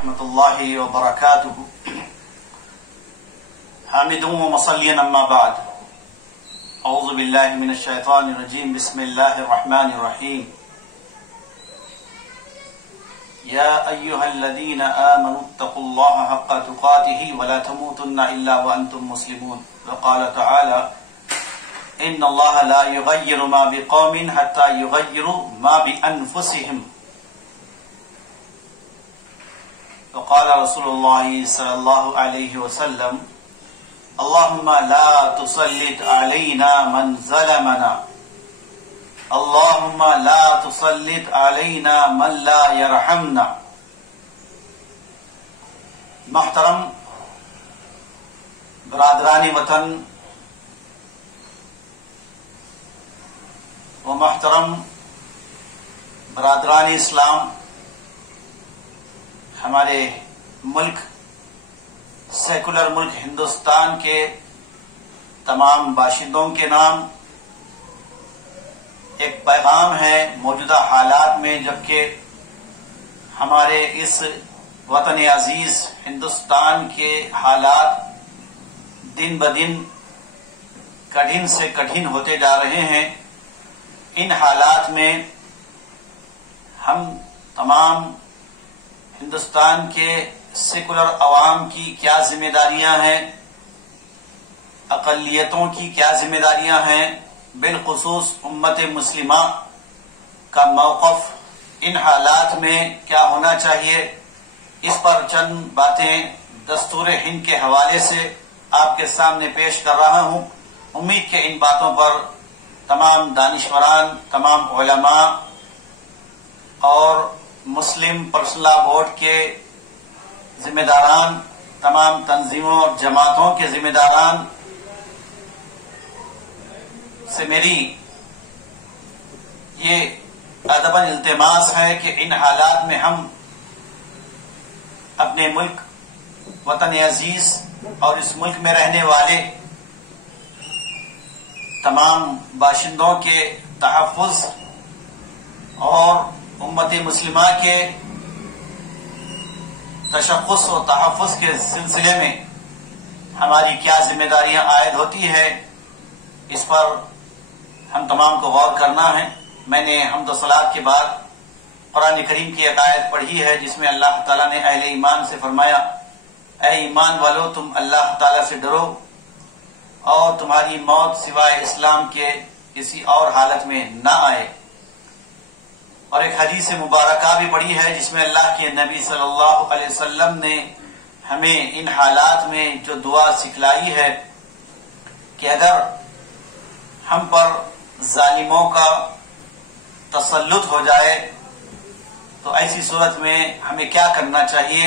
ورحمة الله وبركاته. حامد ومصليا أما بعد. أعوذ بالله من الشيطان الرجيم. بسم الله الرحمن الرحيم. يا أيها الذين آمنوا اتقوا الله حق تقاته ولا تموتن إلا وأنتم مسلمون. وقال تعالى: إن الله لا يغير ما بقوم حتى يغيروا ما بأنفسهم. وقال رسول الله صلى الله عليه وسلم: اللهم لا تسلط علينا من ظلمنا، اللهم لا تسلط علينا من لا يرحمنا. محترم برادران وطن و محترم برادران اسلام، ہمارے ملک سیکولر ملک ہندوستان کے تمام باشندوں کے نام ایک پیغام ہے موجودہ حالات میں، جبکہ ہمارے اس وطن عزیز ہندوستان کے حالات دن بدن کٹھن سے کٹھن ہوتے جا رہے ہیں۔ ان حالات میں ہم تمام ہندوستان کے سیکولر عوام کی کیا ذمہ داریاں ہیں، اقلیتوں کی کیا ذمہ داریاں ہیں، بالخصوص امت مسلمہ کا موقف ان حالات میں کیا ہونا چاہیے، اس پر چند باتیں دستور ہند کے حوالے سے آپ کے سامنے پیش کر رہا ہوں۔ امید کہ ان باتوں پر تمام دانشوران، تمام علماء اور مسلم پرسنل لا بورڈ کے ذمہ داران، تمام تنظیموں اور جماعتوں کے ذمہ داران سے میری یہ ادباً التماس ہے کہ ان حالات میں ہم اپنے ملک وطن عزیز اور اس ملک میں رہنے والے تمام باشندوں کے تحفظ اور امت مسلمہ کے تشخص و تحفظ کے سلسلے میں ہماری کیا ذمہ داریاں عائد ہوتی ہے، اس پر ہم تمام کو غور کرنا ہے۔ میں نے حمد و صلات کے بعد قرآن کریم کی ایک آیت پڑھی ہے جس میں اللہ تعالیٰ نے اہل ایمان سے فرمایا: اے ایمان والو، تم اللہ تعالیٰ سے ڈرو اور تمہاری موت سوائے اسلام کے کسی اور حالت میں نہ آئے۔ اور ایک حدیث مبارکہ بھی پڑھی ہے جس میں اللہ کے نبی صلی اللہ علیہ وسلم نے ہمیں ان حالات میں جو دعا سکھلائی ہے کہ اگر ہم پر ظالموں کا تسلط ہو جائے تو ایسی صورت میں ہمیں کیا کرنا چاہیے۔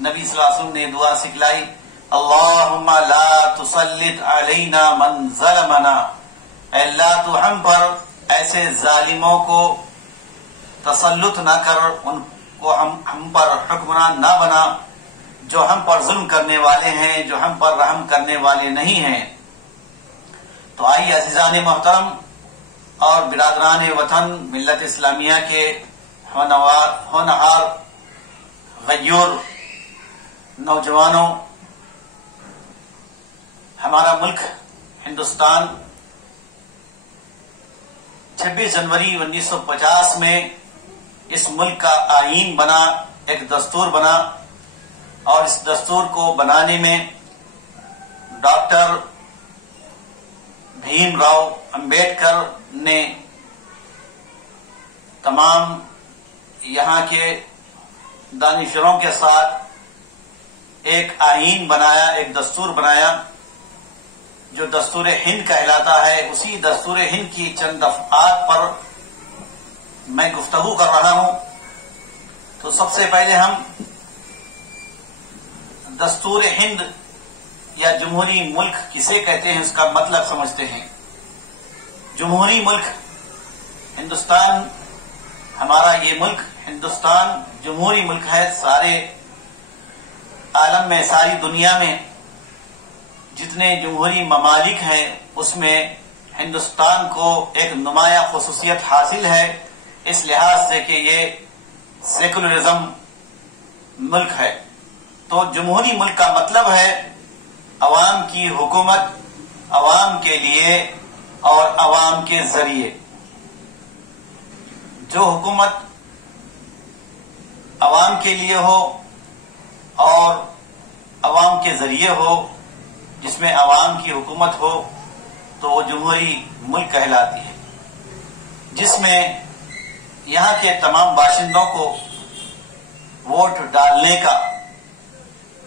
نبی صلی اللہ علیہ وسلم نے دعا سکھلائی: اللہم لا تسلط علینا من ظلمنا، اے اللہ تو ہم پر ایسے ظالموں کو تسلط نہ کر، ان کو ہم پر حکمران نہ بنا جو ہم پر ظلم کرنے والے ہیں، جو ہم پر رحم کرنے والے نہیں ہیں۔ تو آئیے عزیزان محترم اور برادران وطن، ملت اسلامیہ کے ہونہار غیور نوجوانوں، ہمارا ملک ہندوستان 26 جنوری 1950 میں اس ملک کا آئین بنا، ایک دستور بنا، اور اس دستور کو بنانے میں ڈاکٹر بھیم راؤ امبیڈکر نے تمام یہاں کے دانشوروں کے ساتھ ایک آئین بنایا، ایک دستور بنایا جو دستور ہند کہلاتا ہے۔ اسی دستور ہند کی چند دفعات پر میں گفتگو کر رہا ہوں۔ تو سب سے پہلے ہم دستور ہند یا جمہوری ملک کسے کہتے ہیں اس کا مطلب سمجھتے ہیں۔ جمہوری ملک ہندوستان، ہمارا یہ ملک ہندوستان جمہوری ملک ہے۔ سارے عالم میں، ساری دنیا میں جتنے جمہوری ممالک ہیں اس میں ہندوستان کو ایک نمایاں خصوصیت حاصل ہے، اس لحاظ سے کہ یہ سیکولرزم ملک ہے۔ تو جمہوری ملک کا مطلب ہے عوام کی حکومت عوام کے لیے اور عوام کے ذریعے۔ جو حکومت عوام کے لیے ہو اور عوام کے ذریعے ہو، جس میں عوام کی حکومت ہو، تو وہ جمہوری ملک کہلاتی ہے، جس میں یہاں کے تمام باشندوں کو ووٹ ڈالنے کا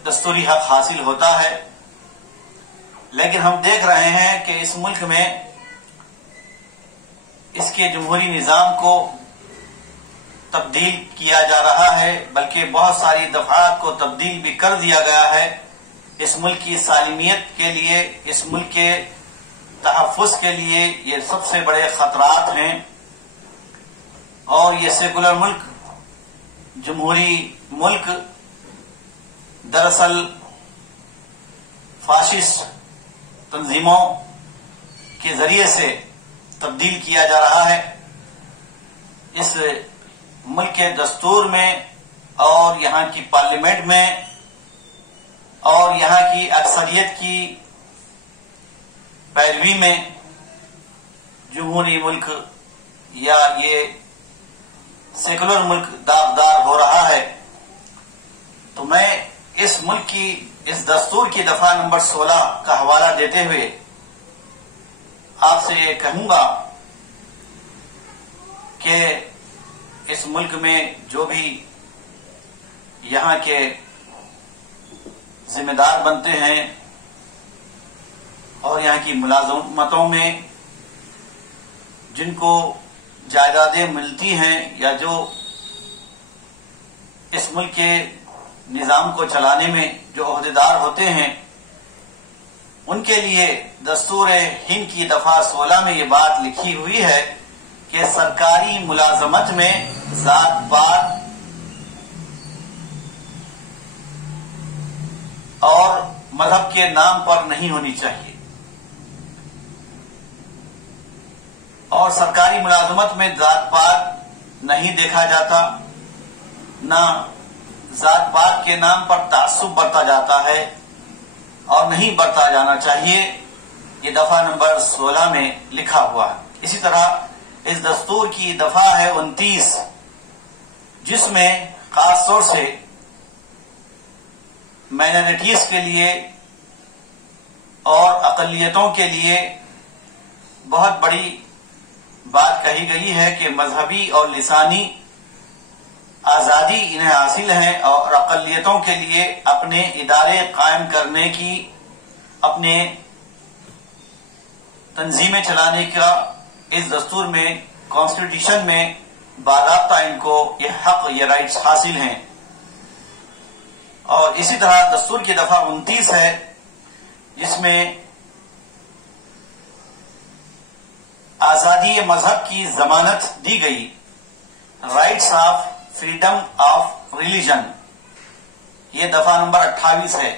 دستوری حق حاصل ہوتا ہے۔ لیکن ہم دیکھ رہے ہیں کہ اس ملک میں اس کے جمہوری نظام کو تبدیل کیا جا رہا ہے، بلکہ بہت ساری دفعات کو تبدیل بھی کر دیا گیا ہے۔ اس ملک کی سالمیت کے لیے، اس ملک کے تحفظ کے لیے یہ سب سے بڑے خطرات ہیں، اور یہ سیکولر ملک، جمہوری ملک دراصل فاشسٹ تنظیموں کے ذریعے سے تبدیل کیا جا رہا ہے۔ اس ملک کے دستور میں اور یہاں کی پارلیمنٹ میں اور یہاں کی اکثریت کی پیروی میں جمہوری ملک یا یہ سیکولر ملک داغدار ہو رہا ہے۔ تو میں اس ملک کی اس دستور کی دفعہ نمبر 16 کا حوالہ دیتے ہوئے آپ سے یہ کہوں گا کہ اس ملک میں جو بھی یہاں کے ذمہ دار بنتے ہیں اور یہاں کی ملازمتوں میں جن کو جائیدادیں ملتی ہیں یا جو اس ملک کے نظام کو چلانے میں جو عہدیدار ہوتے ہیں، ان کے لیے دستور ہند کی دفعہ 16 میں یہ بات لکھی ہوئی ہے کہ سرکاری ملازمت میں ذات پات اور مذہب کے نام پر نہیں ہونی چاہیے، اور سرکاری ملازمت میں ذات پات نہیں دیکھا جاتا، نہ ذات پات کے نام پر تعصب برتا جاتا ہے اور نہیں برتا جانا چاہیے۔ یہ دفعہ نمبر 16 میں لکھا ہوا ہے۔ اسی طرح اس دستور کی دفعہ ہے 29، جس میں خاص طور سے مائنارٹیز کے لیے اور اقلیتوں کے لیے بہت بڑی بات کہی گئی ہے کہ مذہبی اور لسانی آزادی انہیں حاصل ہے، اور اقلیتوں کے لیے اپنے ادارے قائم کرنے کی، اپنے تنظیمیں چلانے کا اس دستور میں، کانسٹیٹیوشن میں باضابطہ ان کو یہ حق، یہ رائٹس حاصل ہیں۔ اور اسی طرح دستور کی دفعہ 29 ہے، جس میں آزادی مذہب کی ضمانت دی گئی، rights of freedom of religion, یہ دفعہ نمبر 28 ہے۔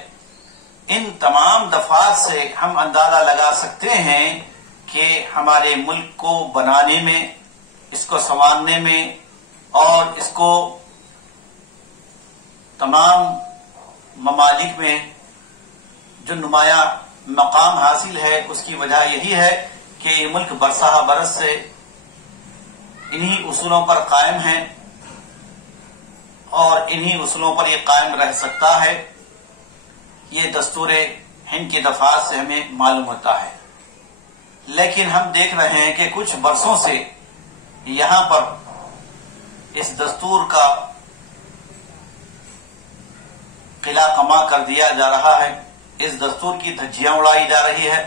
ان تمام دفعات سے ہم اندازہ لگا سکتے ہیں کہ ہمارے ملک کو بنانے میں، اس کو سنوارنے میں اور اس کو تمام ممالک میں جو نمایاں مقام حاصل ہے، اس کی وجہ یہی ہے کہ یہ ملک برسہ برس سے انہی اصولوں پر قائم ہے اور انہی اصولوں پر یہ قائم رہ سکتا ہے۔ یہ دستور ہند کی دفعات سے ہمیں معلوم ہوتا ہے۔ لیکن ہم دیکھ رہے ہیں کہ کچھ برسوں سے یہاں پر اس دستور کا قلع کما کر دیا جا رہا ہے، اس دستور کی دھجیاں اڑائی جا رہی ہے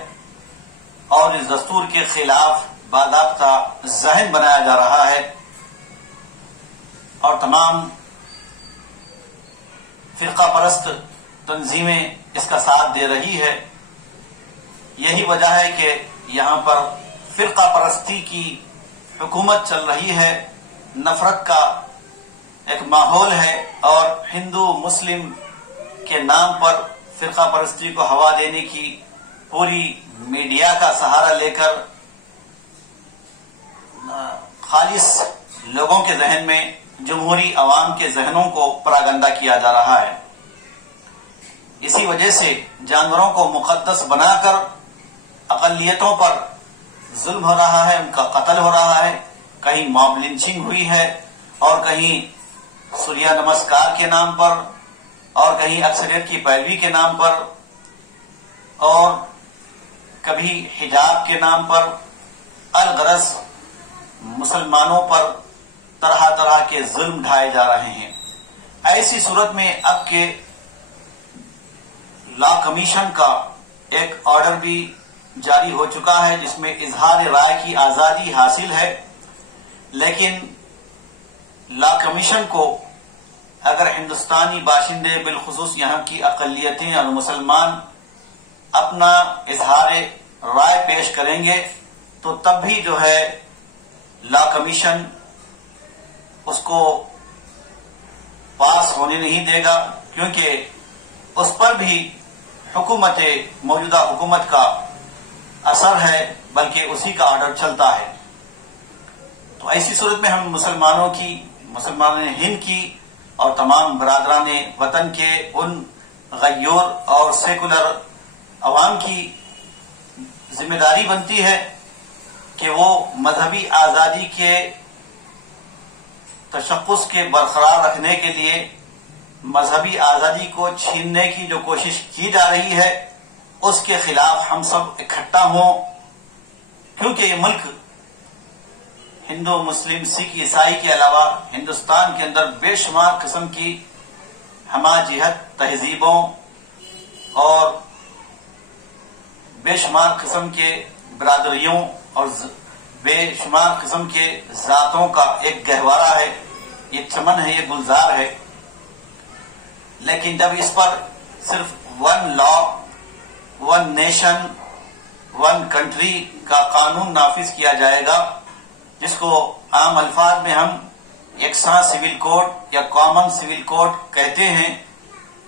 اور اس دستور کے خلاف باضابطہ ذہن بنایا جا رہا ہے، اور تمام فرقہ پرست تنظیمیں اس کا ساتھ دے رہی ہے۔ یہی وجہ ہے کہ یہاں پر فرقہ پرستی کی حکومت چل رہی ہے، نفرت کا ایک ماحول ہے، اور ہندو مسلم کے نام پر فرقہ پرستی کو ہوا دینے کی پوری میڈیا کا سہارا لے کر خالص لوگوں کے ذہن میں جمہوری عوام کے ذہنوں کو پراگندہ کیا جا رہا ہے۔ اسی وجہ سے جانوروں کو مقدس بنا کر اقلیتوں پر ظلم ہو رہا ہے، ان کا قتل ہو رہا ہے، کہیں موب لنچنگ ہوئی ہے اور کہیں سوریہ نمسکار کے نام پر اور کہیں اکثریت کی پیروی کے نام پر اور کبھی حجاب کے نام پر الغرض مسلمانوں پر طرح طرح کے ظلم ڈھائے جا رہے ہیں۔ ایسی صورت میں اب کے لا کمیشن کا ایک آرڈر بھی جاری ہو چکا ہے جس میں اظہار رائے کی آزادی حاصل ہے، لیکن لا کمیشن کو اگر ہندوستانی باشندے بالخصوص یہاں کی اقلیتیں اور مسلمان اپنا اظہار رائے پیش کریں گے تو تب بھی جو ہے لا کمیشن اس کو پاس ہونے نہیں دے گا، کیونکہ اس پر بھی موجودہ حکومت کا اثر ہے، بلکہ اسی کا آرڈر چلتا ہے۔ تو ایسی صورت میں ہم مسلمان ہند کی اور تمام برادران وطن کے ان غیور اور سیکولر عوام کی ذمہ داری بنتی ہے کہ وہ مذہبی آزادی کے تشخص کے برقرار رکھنے کے لیے مذہبی آزادی کو چھیننے کی جو کوشش کی جا رہی ہے اس کے خلاف ہم سب اکٹھا ہوں، کیونکہ یہ ملک ہندو، مسلم، سکھ، عیسائی کے علاوہ ہندوستان کے اندر بے شمار قسم کی ہمہ جہت تہذیبوں اور بے شمار قسم کے برادریوں اور بے شمار قسم کے ذاتوں کا ایک گہوارہ ہے، یہ چمن ہے، یہ گلزار ہے۔ لیکن جب اس پر صرف ون لا، ون نیشن، ون کنٹری کا قانون نافذ کیا جائے گا، جس کو عام الفاظ میں ہم یکساں سول کوڈ یا کامن سول کوڈ کہتے ہیں،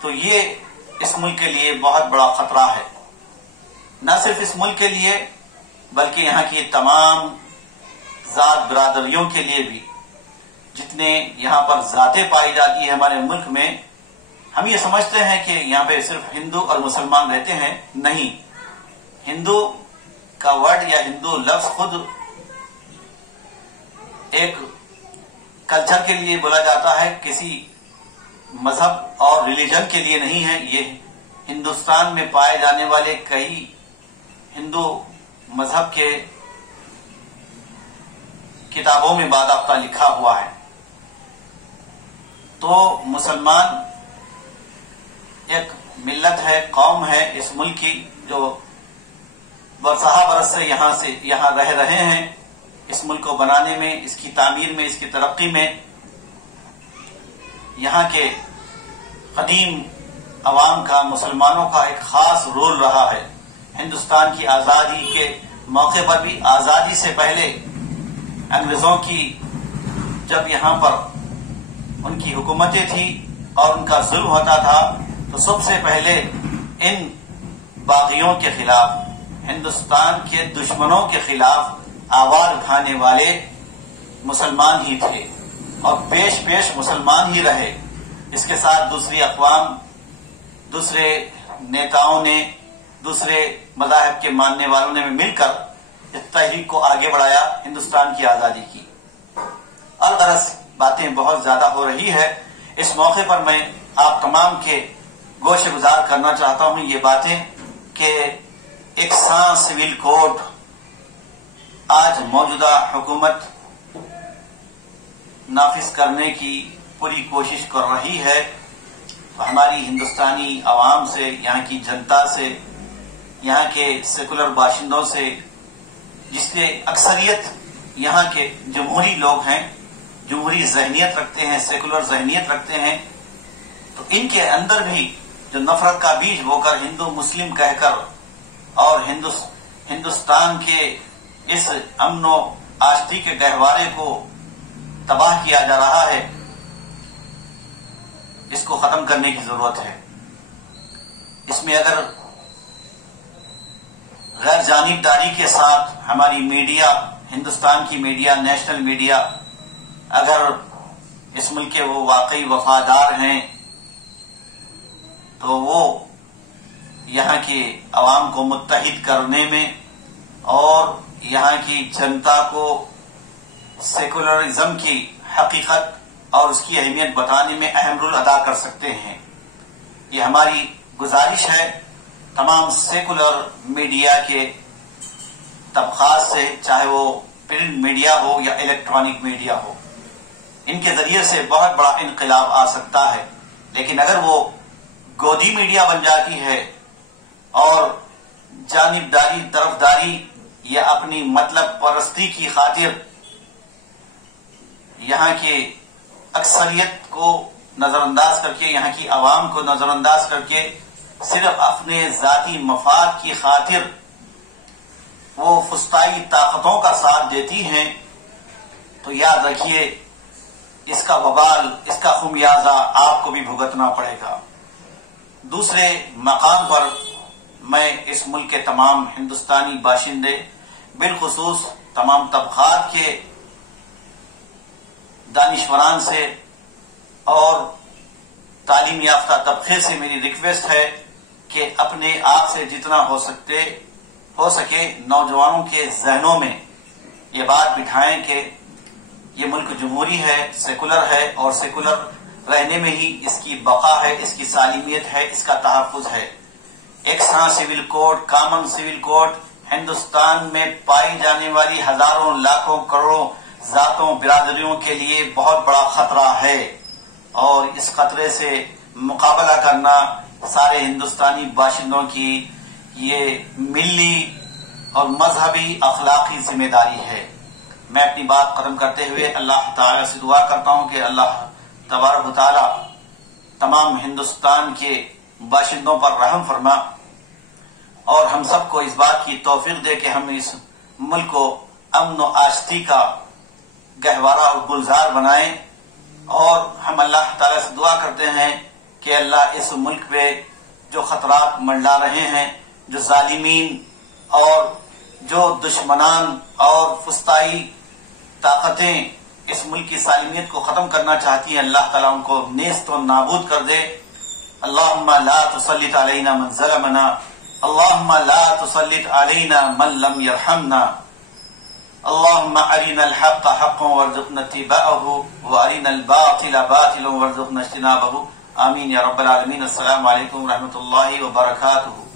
تو یہ اس ملک کے لیے بہت بڑا خطرہ ہے۔ نہ صرف اس ملک کے لیے بلکہ یہاں کی تمام ذات برادریوں کے لیے بھی، جتنے یہاں پر ذاتیں پائی جاتی ہیں ہمارے ملک میں، ہم یہ سمجھتے ہیں کہ یہاں پہ صرف ہندو اور مسلمان رہتے ہیں، نہیں۔ ہندو کا ورڈ یا ہندو لفظ خود ایک کلچر کے لیے بولا جاتا ہے، کسی مذہب اور ریلیجن کے لیے نہیں ہے۔ یہ ہندوستان میں پائے جانے والے کئی ہندو مذہب کے کتابوں میں باضابطہ لکھا ہوا ہے۔ تو مسلمان ایک ملت ہے، قوم ہے اس ملک کی، جو برسہ برس سے یہاں رہ رہے ہیں، اس ملک کو بنانے میں، اس کی تعمیر میں، اس کی ترقی میں یہاں کے قدیم عوام کا، مسلمانوں کا ایک خاص رول رہا ہے۔ ہندوستان کی آزادی کے موقع پر بھی، آزادی سے پہلے انگریزوں کی جب یہاں پر ان کی حکومتیں تھیں اور ان کا ظلم ہوتا تھا، تو سب سے پہلے ان باغیوں کے خلاف، ہندوستان کے دشمنوں کے خلاف آواز اٹھانے والے مسلمان ہی تھے اور پیش مسلمان ہی رہے۔ اس کے ساتھ دوسری اقوام، دوسرے نیتاؤں نے، دوسرے مذاہب کے ماننے والوں نے مل کر اس تحریک کو آگے بڑھایا ہندوستان کی آزادی کی۔ اور غرض باتیں بہت زیادہ ہو رہی ہے، اس موقع پر میں آپ تمام کے گوش گزار کرنا چاہتا ہوں یہ باتیں کہ ایک سا سول کوڈ آج موجودہ حکومت نافذ کرنے کی پوری کوشش کر رہی ہے۔ ہماری ہندوستانی عوام سے، یہاں کی جنتا سے، یہاں کے سیکولر باشندوں سے، جس سے اکثریت یہاں کے جمہوری لوگ ہیں، جمہوری ذہنیت رکھتے ہیں، سیکولر ذہنیت رکھتے ہیں، تو ان کے اندر بھی جو نفرت کا بیج بو کر ہندو مسلم کہہ کر اور ہندوستان کے اس امن و آشتی کے گہوارے کو تباہ کیا جا رہا ہے، اس کو ختم کرنے کی ضرورت ہے۔ اس میں اگر غیر جانبداری کے ساتھ ہماری میڈیا، ہندوستان کی میڈیا، نیشنل میڈیا اگر اس ملک کے وہ واقعی وفادار ہیں تو وہ یہاں کی عوام کو متحد کرنے میں اور یہاں کی جنتا کو سیکولرزم کی حقیقت اور اس کی اہمیت بتانے میں اہم رول ادا کر سکتے ہیں۔ یہ ہماری گزارش ہے تمام سیکولر میڈیا کے طبقات سے، چاہے وہ پرنٹ میڈیا ہو یا الیکٹرانک میڈیا ہو، ان کے ذریعے سے بہت بڑا انقلاب آ سکتا ہے، لیکن اگر وہ گودی میڈیا بن جاتی ہے اور جانبداری، طرفداری یا اپنی مطلب پرستی کی خاطر یہاں کے اکثریت کو نظر انداز کر کے، یہاں کی عوام کو نظر انداز کر کے صرف اپنے ذاتی مفاد کی خاطر وہ فسطائی طاقتوں کا ساتھ دیتی ہیں، تو یاد رکھیے اس کا وبال، اس کا خمیازہ آپ کو بھی بھگتنا پڑے گا۔ دوسرے مقام پر میں اس ملک کے تمام ہندوستانی باشندے، بالخصوص تمام طبقات کے دانشوران سے اور تعلیم یافتہ طبقے سے میری ریکویسٹ ہے کہ اپنے آپ سے جتنا ہو سکے نوجوانوں کے ذہنوں میں یہ بات بٹھائیں کہ یہ ملک جمہوری ہے، سیکولر ہے، اور سیکولر رہنے میں ہی اس کی بقا ہے، اس کی سالمیت ہے، اس کا تحفظ ہے۔ یکساں civil code, common civil code Hindustan میں پائی جانے والی ہزاروں، لاکھوں، کروڑوں ذاتوں، برادریوں کے لیے بہت بڑا خطرہ ہے، اور اس خطرے سے مقابلہ کرنا سارے ہندوستانی باشندوں کی یہ ملی اور مذہبی اخلاقی ذمہ داری ہے۔ میں اپنی بات ختم کرتے ہوئے اللہ تعالی سے دعا کرتا ہوں کہ اللہ تبارک و تعالی تمام ہندوستان کے باشندوں پر رحم فرما اور ہم سب کو اس بات کی توفیق دے کہ ہم اس ملک کو امن و آشتی کا گہوارہ اور گلزار بنائیں، اور ہم اللہ تعالی سے دعا کرتے ہیں کہ اللہ اس ملک پہ جو خطرات منڈلا رہے ہیں، جو ظالمین اور جو دشمنان اور فسطائی طاقتیں اس ملک کی سالمیت کو ختم کرنا چاہتی ہیں، اللہ تعالیٰ ان کو نیست و نابود کر دے۔ اللہم لا تسلط علینا من ظلمنا، اللہم لا تسلط علینا من لم یرحمنا، اللہم ارنا الحق حقا وارزقنا اتباعہ وارنا الباطل باطلا وارزقنا اجتنابہ، آمین یا رب العالمین۔ السلام علیکم ورحمۃ اللہ وبرکاتہ۔